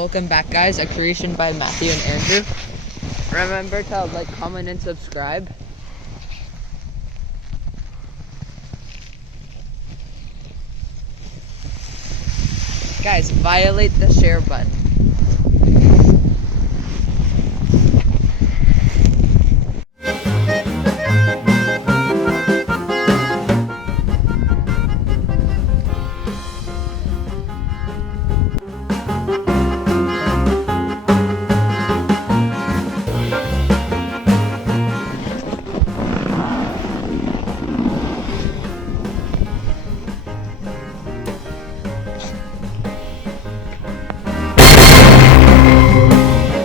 Welcome back, guys. A creation by Matthew and Andrew. Remember to like, comment, and subscribe. Guys, violate the share button.